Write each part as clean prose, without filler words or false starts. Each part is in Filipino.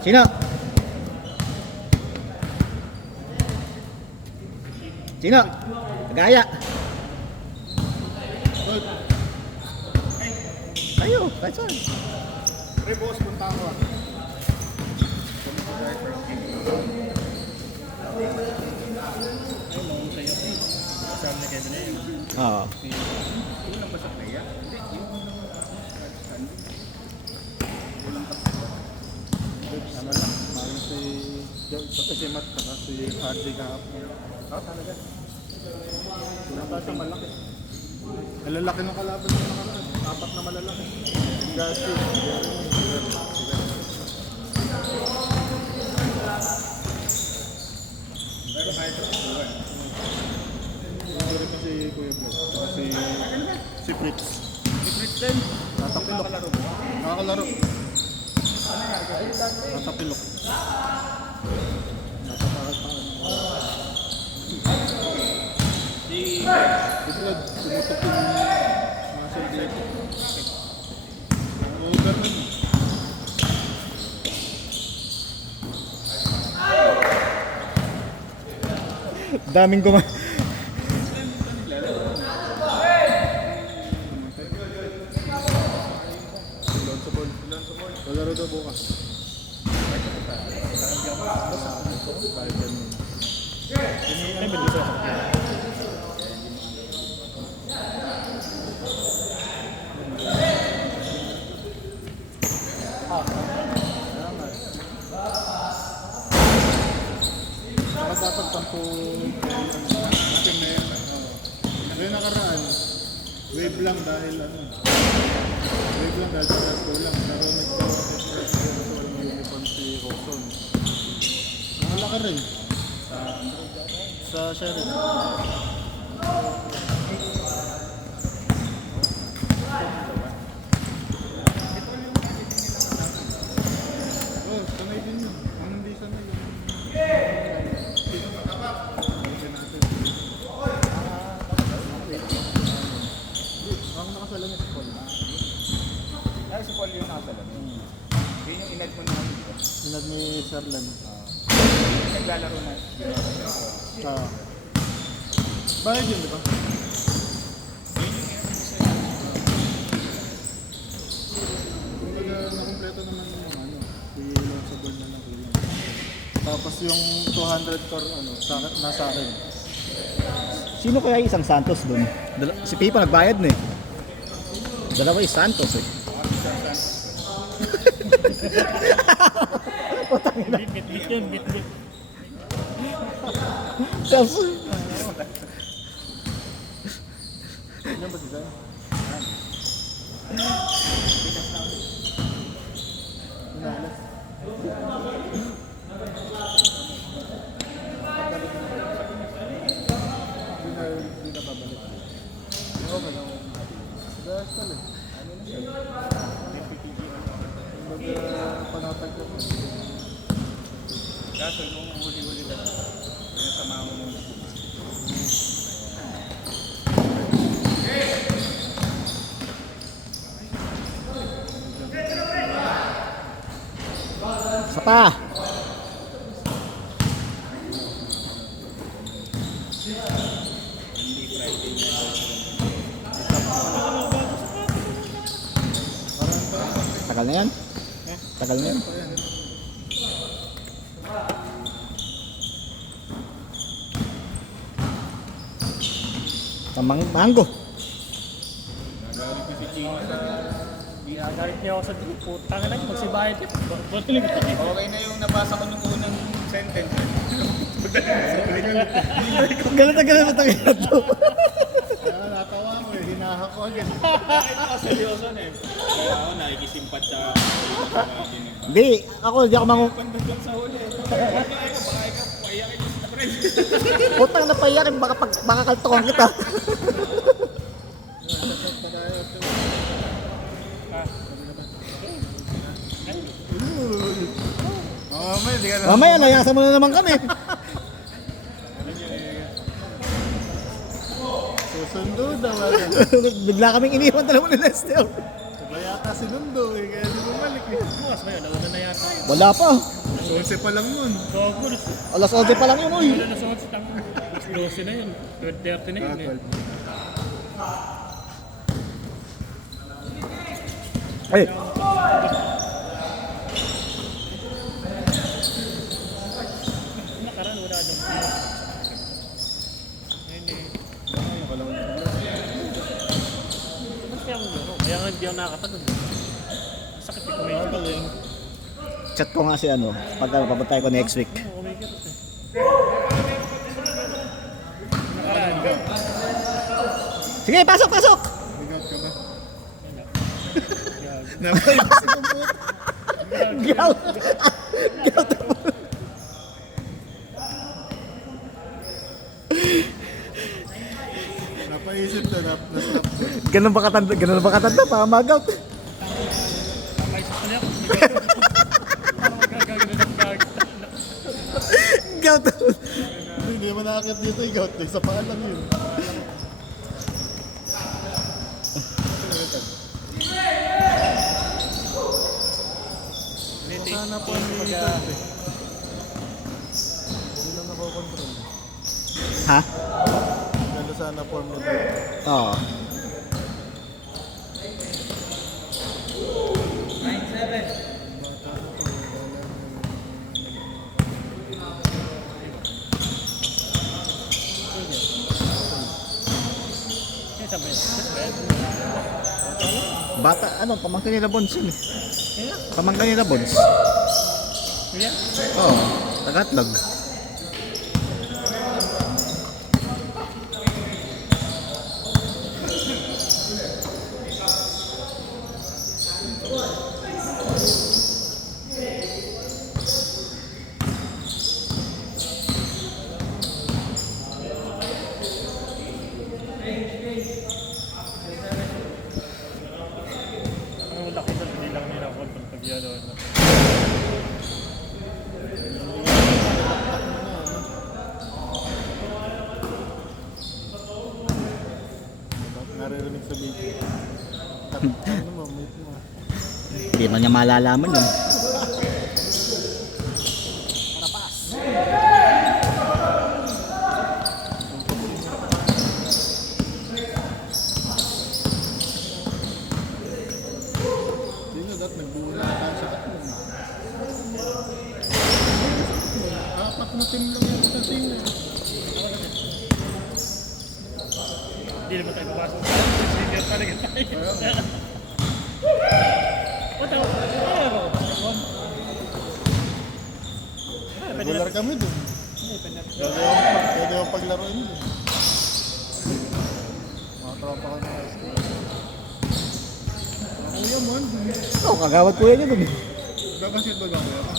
Sino? Sino? Gaya. Ayo, kaso. Pre, boss, punta ako. Kasama na kayo na yun. Oo. Kulang ba sa playa? Hindi, ano lang, parang si Matt saka si Hardy kahapon. Talaga. Kulang ba sa malaki? Malalaki ng kalaban na nakaraan. Apat na malalaki. Gasi, pero kahit sa pagkuhan. Siguro kasi Kuya Vlog. Si Fritz. Si Fritz din? Natapilok. Nakakalaro. Natapilok. Natapakal. Si Vlog, tumutok yung muscle blade. Oo, ganun. Daming guma... Palaro daw bukas. Dapat 10 natin na yan. Ngayon nakaraan, wave lang dahil wave lang dahil sa kulang. Pero nagkawalan ng uniform si Roxon. Nakala ka rin. Sa Sheridan. Oh, sanay din yun. Ang hindi sanay yun. Ang nakasalam si Paul. Ay, si Paul yung nakasalamin. Yun yung inad mo naman dito. Sinad ni Sherlan. Yung naglalaro na. Bakit yun, di ba? Kumbaga, nakompleto naman yung kulang sa board na lang kulang. Tapos yung 200 core, nasa akin. Sino kaya isang Santos dun? Si Pipa nagbayad na eh. Dalawa yung Santos eh. Bit yun, bit. Tapos... Yan ba sila? Inalas. Hindi na babalik. Okay lang. Dahil pala eh. Panatag ko. Kaso nung huli-huli na yung sama mo nung Isa pa! Tagal na yan? Tagal na yan? Mango. Galit niya ako sa grupo. Tanga na yun, magsibayad yun. okay na yung nabasa ko nung unang sentence. Galit na galit na tayo to. Kaya natawa mo eh. Hinahak ko agad. Ito seryoso na eh. Kaya ako nakikisimpat sa Hindi, hindi ako pandagdag sa huli. Baka ikaw, paiyakin yung sa friend. Putang na payakin, baka kaltukan kita. Mamaya, hindi ka na. Mamaya, layasan mo na naman kami. Susundo daw. Bigla kaming iniwan talaga ni Lester. Sabaya. Baka sinundo eh, kaya di bumalik eh. Bukas ba yun? Nauna na yata yun. Wala pa. 11 pa lang nun. Goggles. Alas 11 pa lang yun, uy. Wala na sa otsi. Mas 12 na yun. 12:30 na yun eh. 12. Ay, Nakaraan wala doon. Ngayon eh. Mas kaya akong laro. Kaya nga hindi ako nakakapagod. Sakit yung kumikirot. chat ko nga si ano, pag papunta ko next week. Oo, kumikirot eh. Nakaraan ka. Sige, pasok, pasok! Bigat ka ba? Gag. Napaisip ko po. Gout! Gout! Napaisip na, na-stop ko. Ganun ba katanda pa, mag-gout? Napaisip ko na ako. Gagawin na ng gag. Gout! Hindi naman nakakit dito, ikaw. Sa paan lang yun. Sana po ang limited eh. Hindi lang nakokontrol. Ha? Ganda sana form nila. Oo. Kaya sabi yun. Bata, ano, pamangkin nila Bonds yun eh. Pamangkin nila Bonds. Kuya? Oo, Tagatlag. Ang laki doon, hindi lang nila control pag yan o ano. Naririnig sa video. Ano mo, mute mo. Hindi man niya malalaman yun. Hindi na, dat nagbuo na tayo sa atin. Apat na team lang yan sa team. Hindi naman tayo papasok. Senior talaga tayo. What ako? Ano ako? Regular kami dun. Pwede yung paglaruin dun. Mga tropa ko na high school. Kuya mo, Oo, kagawad kuya niya dun. babasketball ba kuya ka?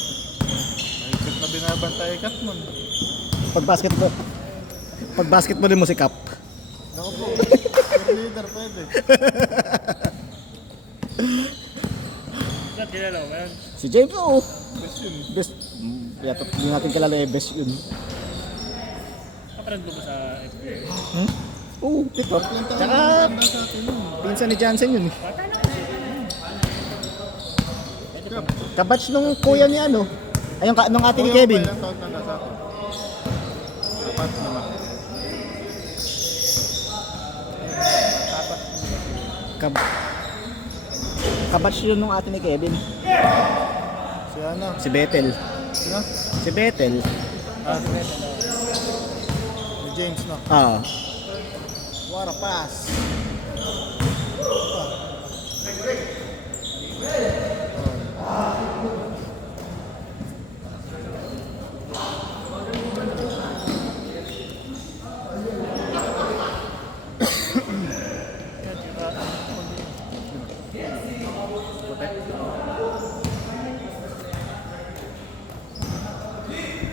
Mahigpit na binabantay kat mo. Pag basketball mo si Cap. Naku po, leader pwede. Ba't kilala ko ba yan? Si James, oo. Best yun. Best. Yata, hindi natin kilala eh, best yun. Kaparad mo ba sa FBA? Oo, tito. Tsaka, Tanda sa atin yun. pinsan ni Jansen yun eh. Bata na kasi. Kabatch nung kuya ni ano. Ayun, nung ate ni Kevin. Ilang taon tanda sa atin? Apat naman. Kab Kabatch yun nung ate ni Kevin. Si ano? Si Bethel. Sino? Si Bethel. Ah, si Bethel. Ni James, no? Ah. What a pass.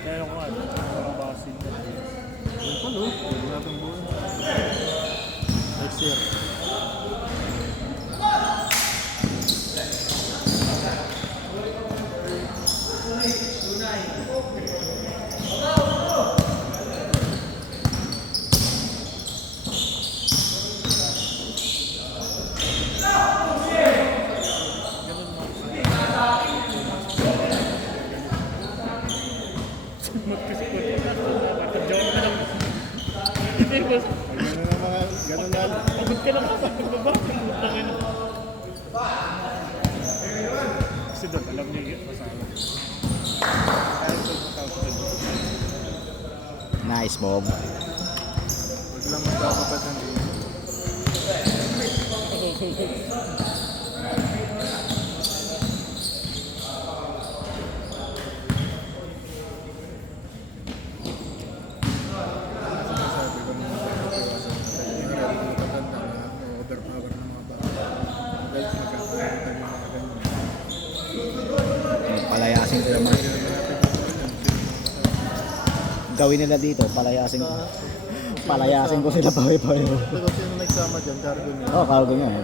Kaya ko nga. Parang basin. Yung palo, pwede natin buuin. Next year. Ice bomb. Huwag lang magkakabad ng dito. Sinasabi ko naman sa iwasan sa tayo. Hindi ko katanda na overpower ng mga bata. Dahil nagkakalimutan yung mga ganyan. Palayasin ko naman. Gawin nila dito, palayasin ko. Palayasin ko sila pawi-pawi. Pero sino nagsama dyan, cargo niya? Oo, cargo niya eh.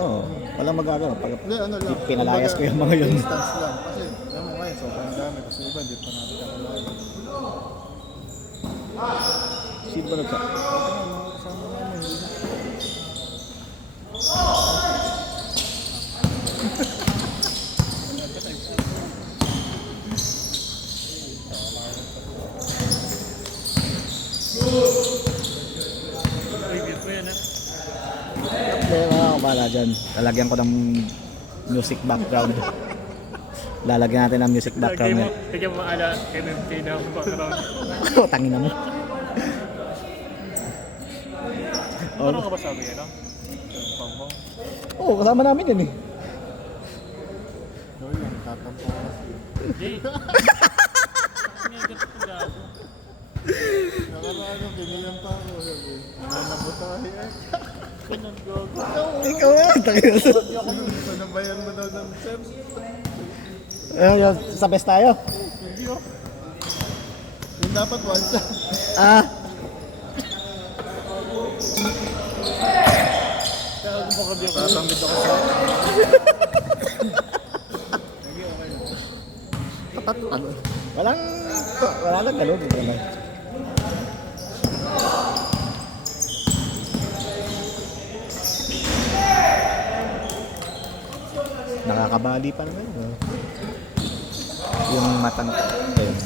Oo, walang magagawa. Pag Hindi, ano lang. pinalayas ko yung mga yun. Distance lang. Kasi, alam mo ngayon, sobrang dami. Kasi iba, hindi pa natin kakalain. Sino ba nagsa? Kasama namin. Review ko yan ha. Hindi, wala akong bahala dyan. Lalagyan ko ng music background. Lalagyan natin ng music background Lagay mo, niya. tigyan mo ala, MMK na ako background. Oh, tangina mo. Ano ka ba sabi yan? Pang-pang. Oo, kasama namin yun eh. Yun lang, tatampo ko kasi. Hindi. Kasi nga ganito ko gago. Nakaraan yung binigyan pa ako. Sabi, nanabutahe eh. Pinag-gago. Ikaw yan, tangina mo. Panabayan mo daw ng chef. Ayun, sa best tayo. Hindi oh. Yung dapat one shot. Ah, Kaya kung baka di ako. Tatamid ako sa tapat ano? Wala lang galog. Wala. Nakakabali pa naman. Oh. Yung mata na ayun.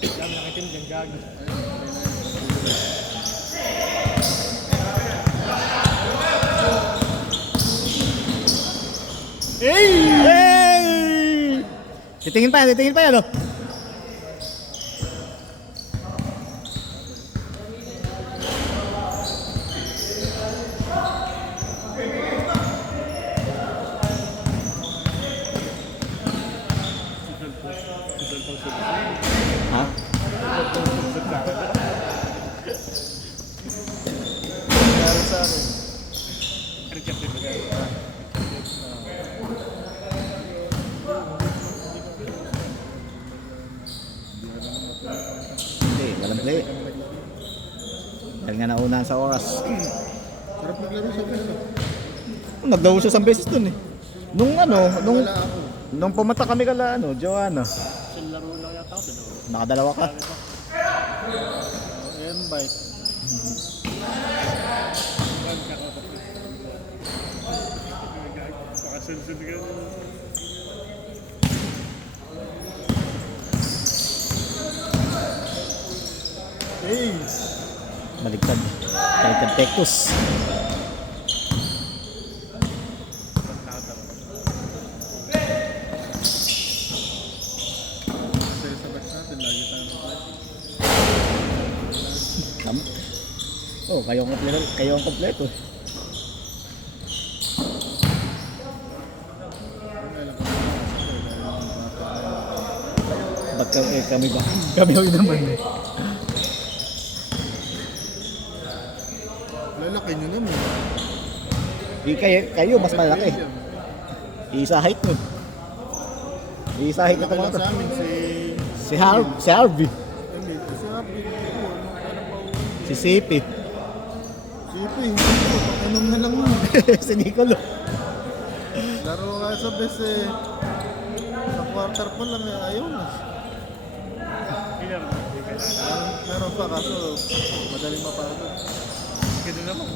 Dami nakitin dyan gago. Hey! Titingin pa yan, oh. Ha? nangyari sa akin. Reject din ba? Hindi, walang play. Dahil nga naunahan sa oras. Sarap maglaro sa piso. Nagdaw siya isang beses dun eh. Nung Wala ako. nung pumunta kami kala Joanna. Sa laro lang yata ako. Dalawa. Nakadalawa ka. Invite. Pakasunod ka na. Hey! Baligtad. Baligtad Pectus. Kasi sa batch natin, lagi tayo Tama. Oh, kayo ang kompleto. Ba't kami ba? Kami ho naman eh. lalaki nyo naman. Kayo mas malaki. Isa height mo. Isa height na Laki lang ito. sa amin Si Harvey. Hindi, si Happy. Si Sipi. Sipi, pakinom na lang mo. Si Nicolo. Laro nga sa best eh. Sa quarter pa lang eh, ayaw na. Meron pa kaso madaling mapagod. Ganda naman.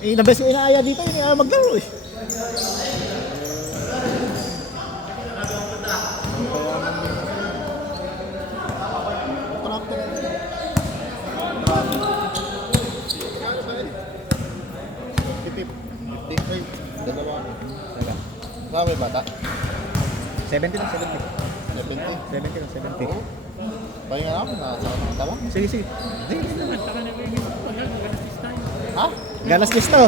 The best yung inaaya dito, yung inaaya maglaro eh. Tractor. Teka. Saan may bata? 70 lang, 70. 70. 70 lang, 70. Pahinga na ako, nakasakot ng tama. Sige, sige. Taka na yung wala, magalastis tayo. Ha? Galas just to.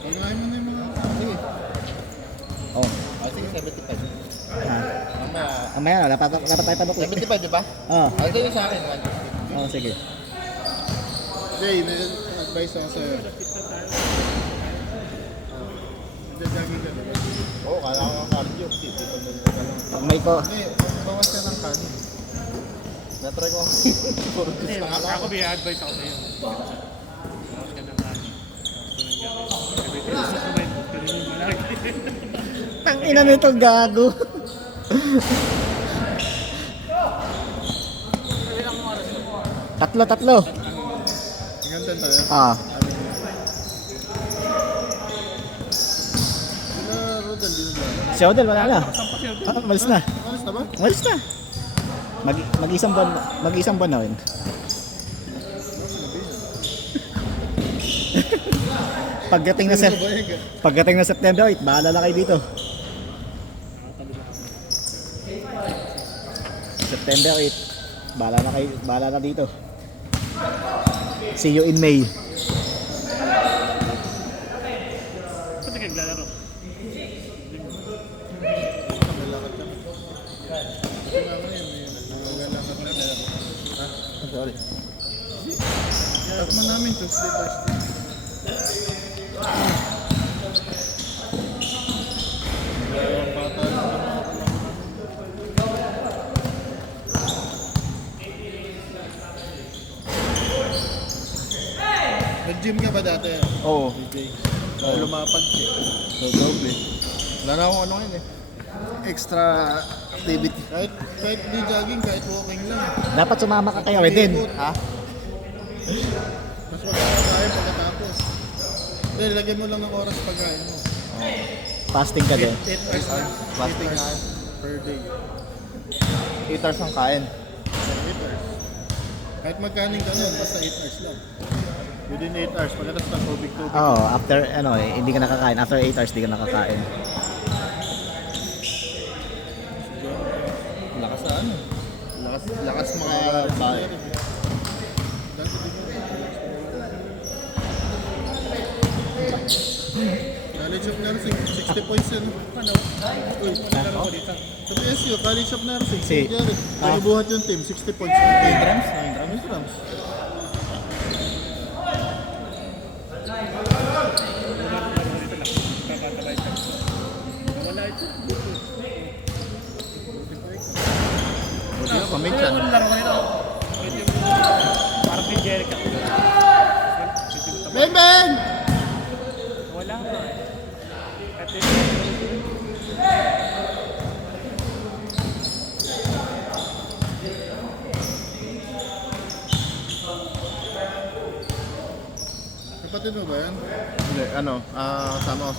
Pahingahin mo na yung mga... Sige. Oh. Sige, 75. Ha. Mamaya... Mamaya na, dapat tayo panukli. 75, di ba? Oo. Ito yung sa akin, 150. Oh, sige. Jay, may advice ako sa'yo. Nagdadaging ka na ba? Oo, kala ko ang cardio. Hindi pa lang. Pag may ko, Hindi, bawas ka ng kanin. Natry ko. Puro Hindi, juice na kala ako ko. may advice ako sa'yo. Bawas ka ng kanin. Everything is supplement. Pero yung malaki. tang ina nito gago. Tatlo. Hanggang doon tayo. Ah. Sila Rodel, di ba? Si Odell wala na. Malis na. Alis na ba? Malis na. Mag-isang buwan na rin. Pagdating na September 8, bahala na kayo dito. September 8, bahala na dito. See you in May. Pati kayo naglalaro. Lalakad kami. Kasi mamaya lalakad na. Sorry. Takman namin Tuesday, Thursday. Nag-gym ka ba dati? Oo. DJ. Lumapad ka. So, doble. Wala na akong ano yun eh. Extra activity. Kahit di jogging, kahit walking lang. Dapat sumama ka kayo din. Ha? Mas maganda tayo pagkatapos. Hindi, lagyan mo lang ng oras pagkain mo. Fasting ka din. 8 hours. Fasting na. Per day. 8 hours ang kain. 8 hours. Kahit magkaning ka nun, basta 8 hours lang. Within 8 hours, pagkatapos ng tubig. Oo, after hindi ka nakakain. After 8 hours, hindi ka nakakain. Lakas na ano? Lakas mga bahay. College of Nursing, 60 points yun. Ano? Uy, naglalaro ko dito. Sa PSU, College of Nursing, Si- Jerry. Nagbuhat yung team, 60 points. 8 drums? 9 drums. Tapatabay ka. Wala ito. Hindi ka, paminsan. Ano lang nito? Medyo parang kay Jerica. Ben, Ben! Wala. At Kapatid mo ba yan? Hindi, ano, kasama ko